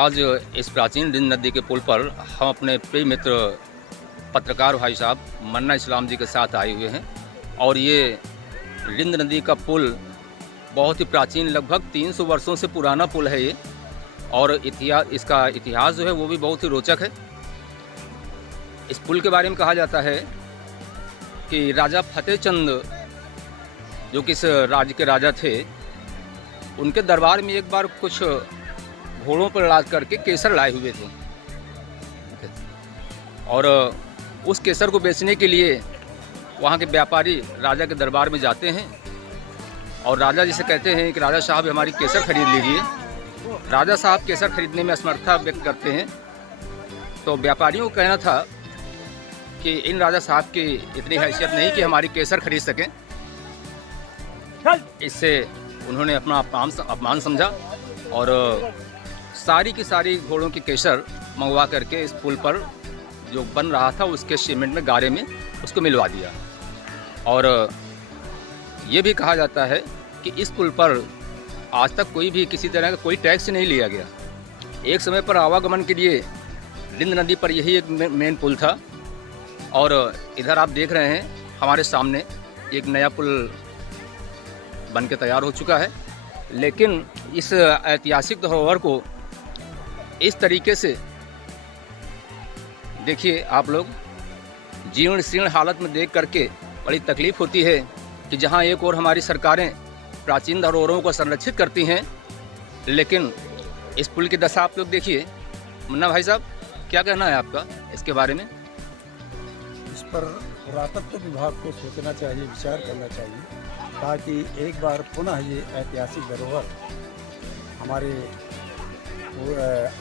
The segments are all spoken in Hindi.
आज इस प्राचीन रिंद नदी के पुल पर हम अपने प्रिय मित्र पत्रकार भाई साहब मन्ना इस्लाम जी के साथ आए हुए हैं। और ये रिंद नदी का पुल बहुत ही प्राचीन, लगभग 300 वर्षों से पुराना पुल है ये। और इसका इतिहास जो है वो भी बहुत ही रोचक है। इस पुल के बारे में कहा जाता है कि राजा फतेह चंद, जो कि इस राज्य के राजा थे, उनके दरबार में एक बार कुछ घोड़ों पर लाद करके केसर लाए हुए थे। और उस केसर को बेचने के लिए वहाँ के व्यापारी राजा के दरबार में जाते हैं और राजा जी से कहते हैं कि राजा साहब हमारी केसर खरीद लीजिए। राजा साहब केसर खरीदने में असमर्थता व्यक्त करते हैं। तो व्यापारियों को कहना था कि इन राजा साहब की इतनी हैसियत नहीं कि हमारी केसर खरीद सकें। इससे उन्होंने अपना अपमान समझा और सारी की सारी घोड़ों की केसर मंगवा करके इस पुल पर जो बन रहा था उसके सीमेंट में, गारे में उसको मिलवा दिया। और ये भी कहा जाता है कि इस पुल पर आज तक कोई भी किसी तरह का कोई टैक्स नहीं लिया गया। एक समय पर आवागमन के लिए रिंद नदी पर यही एक मेन पुल था। और इधर आप देख रहे हैं हमारे सामने एक नया पुल बन के तैयार हो चुका है। लेकिन इस ऐतिहासिक धरोहर को इस तरीके से देखिए आप लोग, जीर्ण शीर्ण हालत में देख करके बड़ी तकलीफ़ होती है कि जहां एक और हमारी सरकारें प्राचीन धरोहरों को संरक्षित करती हैं, लेकिन इस पुल की दशा आप लोग देखिए। मुन्ना भाई साहब, क्या कहना है आपका इसके बारे में? इस पर पुरातत्व विभाग को सोचना चाहिए, विचार करना चाहिए, ताकि एक बार पुनः ये ऐतिहासिक धरोहर हमारे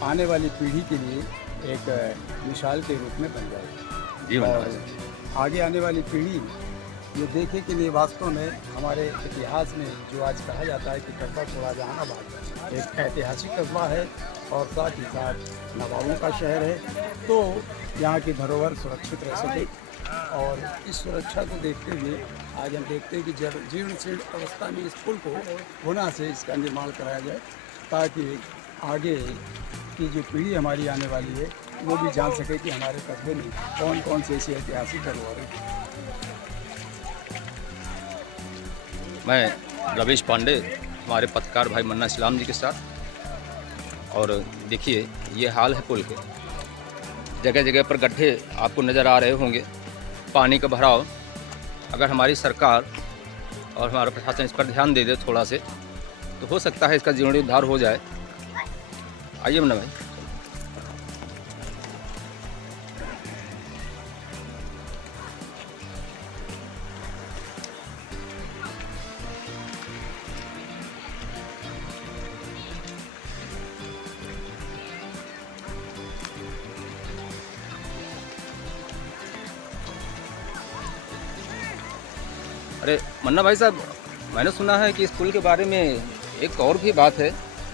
आने वाली पीढ़ी के लिए एक मिसाल के रूप में बन जाए और आगे आने वाली पीढ़ी ये देखे कि ये वास्तव में हमारे इतिहास में जो आज कहा जाता है कि कस्बा थोड़ा जहानाबाद एक ऐतिहासिक कस्बा है और साथ ही साथ नवाबों का शहर है, तो यहाँ की धरोहर सुरक्षित रह सके। और इस सुरक्षा को देखते हुए आज हम देखते हैं कि जब जीर्ण शीर्ण अवस्था में इस पुल को पुनः से इसका निर्माण कराया जाए, ताकि आगे की जो पीढ़ी हमारी आने वाली है वो भी जान सके कि हमारे कस्बे में कौन कौन से ऐसी ऐतिहासिक धरोहर है। मैं रवीश पांडे, हमारे पत्रकार भाई मन्ना इस्लाम जी के साथ। और देखिए ये हाल है पुल के, जगह जगह पर गड्ढे आपको नज़र आ रहे होंगे, पानी का भराव। अगर हमारी सरकार और हमारा प्रशासन इस पर ध्यान दे दे थोड़ा से, तो हो सकता है इसका जीर्णोद्धार हो जाए। आइए मुन्ना भाई। अरे मन्ना भाई साहब, मैंने सुना है कि इस पुल के बारे में एक और भी बात है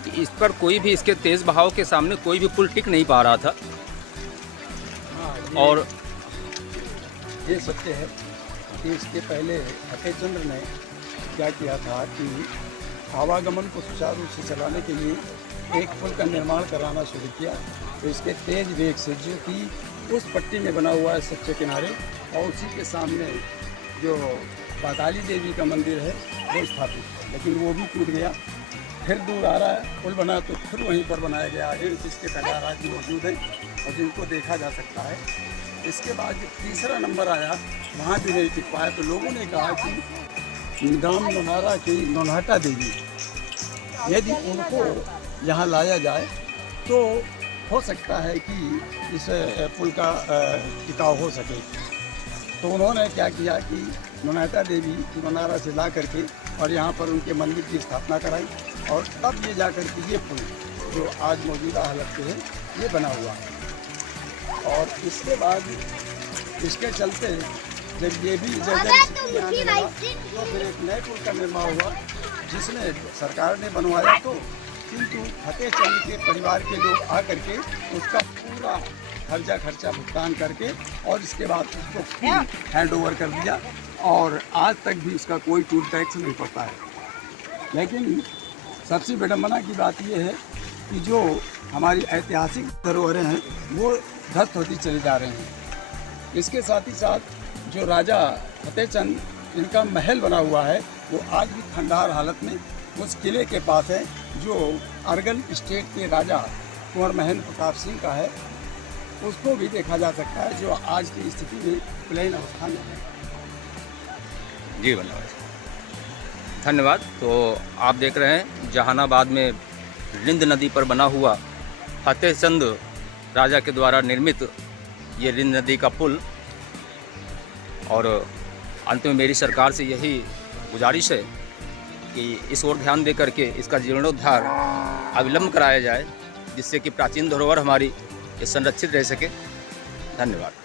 कि इस पर कोई भी, इसके तेज़ बहाव के सामने कोई भी पुल टिक नहीं पा रहा था। और ये सत्य है कि इसके पहले फतेह चंद्र ने क्या किया था कि आवागमन को सुचारू रूप से चलाने के लिए एक पुल का निर्माण कराना शुरू किया। तो इसके तेज वेग से, जो कि उस पट्टी में बना हुआ है सच्चे किनारे, और उसी के सामने जो पाताली देवी का मंदिर है वो स्थापित है, लेकिन वो भी टूट गया। फिर दूर आ रहा है पुल बना, तो फिर वहीं पर बनाया गया आगे, जिसके तैयार भी मौजूद हैं और जिनको देखा जा सकता है। इसके बाद जो तीसरा नंबर आया वहाँ भी नहीं टिक पाया, तो लोगों ने कहा कि गांव नौनारा की नौनाटा देवी, यदि उनको यहाँ लाया जाए तो हो सकता है कि इस पुल का टिकाव हो सके। तो उन्होंने क्या किया कि नौनाटा देवी नौनारा से ला करके और यहाँ पर उनके मंदिर की स्थापना कराई, और तब ये जा कर के ये पुल जो आज मौजूदा हालत पे है ये बना हुआ है। और इसके बाद इसके चलते जब ये भी जगह आने लगा, तो फिर एक नए पुल का निर्माण हुआ जिसने सरकार ने बनवाया, तो किंतु फतेह चंद के परिवार के लोग आकर के उसका पूरा खर्चा भुगतान करके और इसके बाद उसको हैंड ओवर कर दिया, और आज तक भी उसका कोई टूल टैक्स नहीं पड़ता है। लेकिन सबसे विडम्बना की बात यह है कि जो हमारी ऐतिहासिक धरोहरें हैं वो ध्वस्त होती चली जा रही हैं। इसके साथ ही साथ जो राजा फतेहचंद इनका महल बना हुआ है वो आज भी खंडहर हालत में उस किले के पास है, जो अरगल स्टेट के राजा कुंवर महेंद्र प्रताप सिंह का है। उसको भी देखा जा सकता है, जो आज की स्थिति में प्लेन अवस्था में है। जी धन्यवाद। तो आप देख रहे हैं जहानाबाद में रिंद नदी पर बना हुआ फतेहचंद राजा के द्वारा निर्मित ये रिंद नदी का पुल। और अंत में मेरी सरकार से यही गुजारिश है कि इस ओर ध्यान दे करके इसका जीर्णोद्धार अविलंब कराया जाए, जिससे कि प्राचीन धरोहर हमारी संरक्षित रह सके। धन्यवाद।